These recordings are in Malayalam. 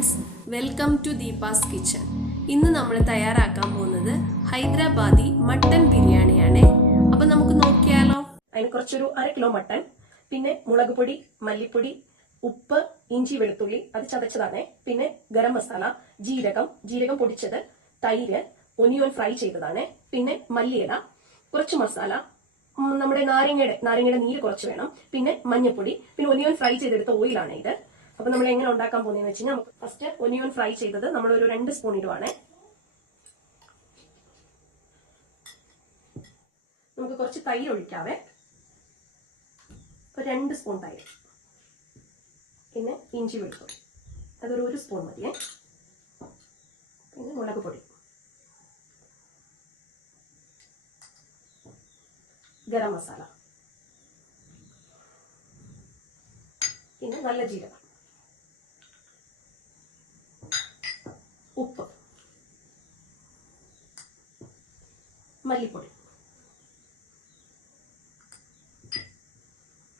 Friends, welcome to Deepa's kitchen. ഇന്ന് നമ്മൾ തയ്യാറാക്കാൻ പോകുന്നത് ഹൈദരാബാദി മട്ടൻ ബിരിയാണിയാണ്. അപ്പൊ നമുക്ക് നോക്കിയാലോ. അതിന് കുറച്ചൊരു 1/2 കിലോ മട്ടൻ, പിന്നെ മുളക് പൊടി, മല്ലിപ്പൊടി, ഉപ്പ്, ഇഞ്ചി വെളുത്തുള്ളി അത് ചതച്ചതാണ്, പിന്നെ ഗരം മസാല, ജീരകം പൊടിച്ചത്, തൈര്, ഒനിയൻ ഫ്രൈ ചെയ്തതാണ്, പിന്നെ മല്ലിയില, കുറച്ച് മസാല, നമ്മുടെ നാരങ്ങയുടെ നീര് കുറച്ച് വേണം, പിന്നെ മഞ്ഞൾപ്പൊടി, പിന്നെ ഒനിയൻ ഫ്രൈ ചെയ്തെടുത്ത ഓയിലാണ് ഇത്. അപ്പൊ നമ്മൾ എങ്ങനെ ഉണ്ടാക്കാൻ പോകുന്നതെന്ന് വെച്ച് കഴിഞ്ഞാൽ നമുക്ക് ഫസ്റ്റ് ഒനിയൻ ഫ്രൈ ചെയ്തത് നമ്മൾ ഒരു 2 സ്പൂൺ ഇടുവാണ്. നമുക്ക് കുറച്ച് തൈര് ഒഴിക്കാവേ, ഒരു 2 സ്പൂൺ തൈര്, പിന്നെ ഇഞ്ചി വെളുത്തുള്ളി അതൊരു 1 സ്പൂൺ മതിയേ, പിന്നെ മുളക് പൊടി, ഗരം മസാല, പിന്നെ നല്ല ജീരകം, ഉപ്പ്, മല്ലിപ്പൊടി,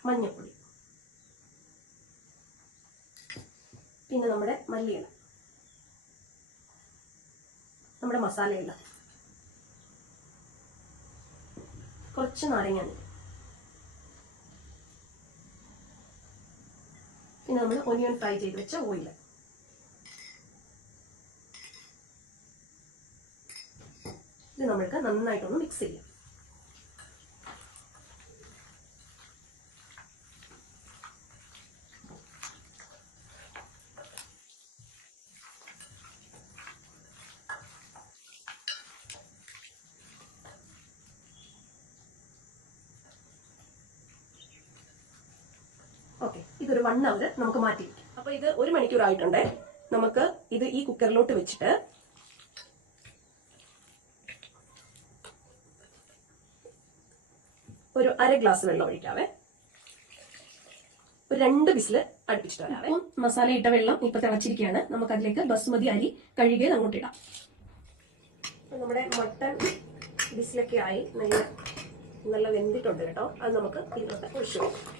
മഞ്ഞൾപ്പൊടി, പിന്നെ നമ്മുടെ മല്ലിയില, നമ്മുടെ മസാലയില, കുറച്ച് നാരങ്ങ നീര്, പിന്നെ നമ്മൾ ഒനിയൻ ഫ്രൈ ചെയ്ത് വെച്ച ഓയിൽ. ഇത് നമ്മൾക്ക് നന്നായിട്ടൊന്ന് മിക്സ് ചെയ്യാം. ഓക്കെ, ഇതൊരു 1 അവർ നമുക്ക് മാറ്റി വയ്ക്കാം. അപ്പൊ ഇത് 1 മണിക്കൂർ ആയിട്ടുണ്ട്. നമുക്ക് ഇത് ഈ കുക്കറിലോട്ട് വെച്ചിട്ട് ഒരു 1/2 ഗ്ലാസ് വെള്ളം ഒഴിക്കാവേ, ഒരു 2 വിസിൽ അടുപ്പിച്ചിട്ട് വരാവേ. മസാല ഇട്ട വെള്ളം ഇപ്പൊ തിളച്ചിരിക്കുകയാണ്. നമുക്ക് അതിലേക്ക് ബസുമതി അരി കഴുകിയത് അങ്ങോട്ട് ഇടാം. നമ്മുടെ മട്ടൻ വിസിലൊക്കെ ആയി നല്ല വെന്തിട്ടുണ്ട് കേട്ടോ. അത് നമുക്ക് ഇതിലോട്ട് ഒഴിച്ചു കൊടുക്കാം.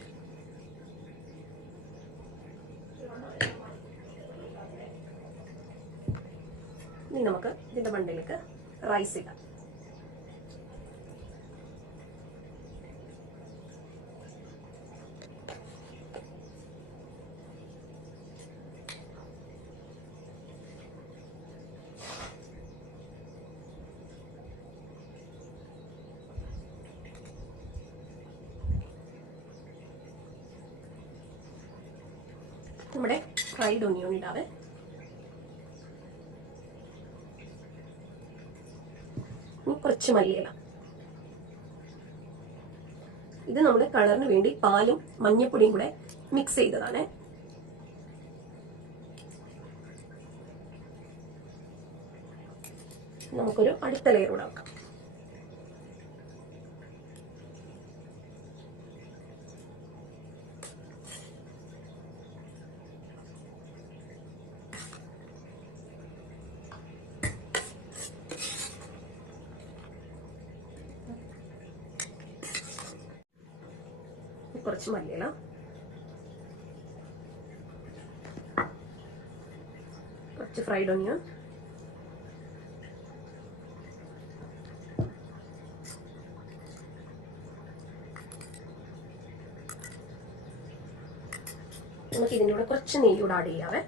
ഇനി നമുക്ക് ഇതിന്റെ മണ്ടയിലേക്ക് റൈസ് ഇടാം. നമ്മുടെ ഫ്രൈഡ് ഒനിയൻ ഇടാവേ, കുറച്ച് മല്ലിയില. ഇത് നമ്മുടെ കളറിന് വേണ്ടി പാലും മഞ്ഞപ്പൊടിയും കൂടെ മിക്സ് ചെയ്തതാണ്. നമുക്കൊരു അടുത്ത ലെയർ കൂടെ വെക്കാം. കുറച്ച് മല്ലിയില, കുറച്ച് ഫ്രൈഡ് ഒനിയൻ, നമുക്ക് ഇതിൻ്റെ കൂടെ കുറച്ച് നെയ്യ് കൂടെ ആഡ് ചെയ്യാവേ,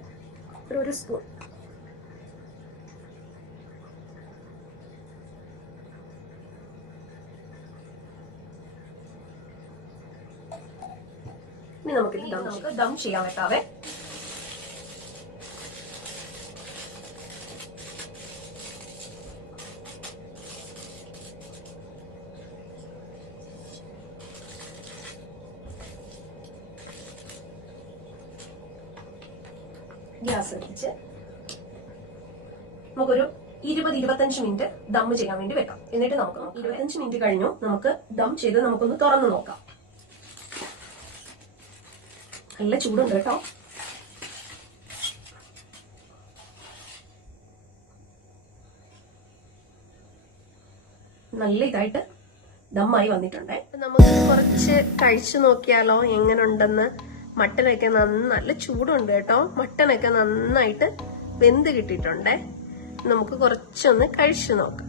ഒരു 1 സ്പൂൺ. ഇനി നമുക്ക് ദം ചെയ്യാൻ വെക്കാവേ. ഗ്യാസ് വെച്ച് നമുക്കൊരു 20-25 മിനിറ്റ് ദം ചെയ്യാൻ വേണ്ടി വെക്കാം. എന്നിട്ട് നമുക്ക് 25 മിനിറ്റ് കഴിഞ്ഞു. നമുക്ക് ദം ചെയ്ത് നമുക്കൊന്ന് തുറന്നു നോക്കാം. നല്ല ചൂടുണ്ട് കേട്ടോ. നല്ല ഇതായിട്ട് ദമ്മായി വന്നിട്ടുണ്ട്. നമുക്ക് കുറച്ച് കഴിച്ചു നോക്കിയാലോ എങ്ങനെ ഉണ്ടെന്ന്. മട്ടനൊക്കെ നല്ല ചൂടുണ്ട് കേട്ടോ. മട്ടനൊക്കെ നന്നായിട്ട് വെന്ത് കിട്ടിയിട്ടുണ്ടേ. നമുക്ക് കുറച്ചൊന്ന് കഴിച്ചു നോക്കാം.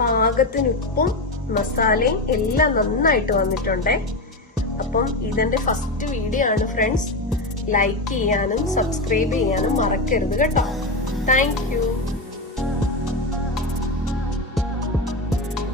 പാകത്തിന് ഉപ്പും മസാലയും എല്ലാം നന്നായിട്ട് വന്നിട്ടുണ്ടേ. അപ്പം ഇതെന്റെ ഫസ്റ്റ് വീഡിയോ ആണ് ഫ്രണ്ട്സ്. ലൈക്ക് ചെയ്യാനും സബ്സ്ക്രൈബ് ചെയ്യാനും മറക്കരുത് കേട്ടോ. Thank you.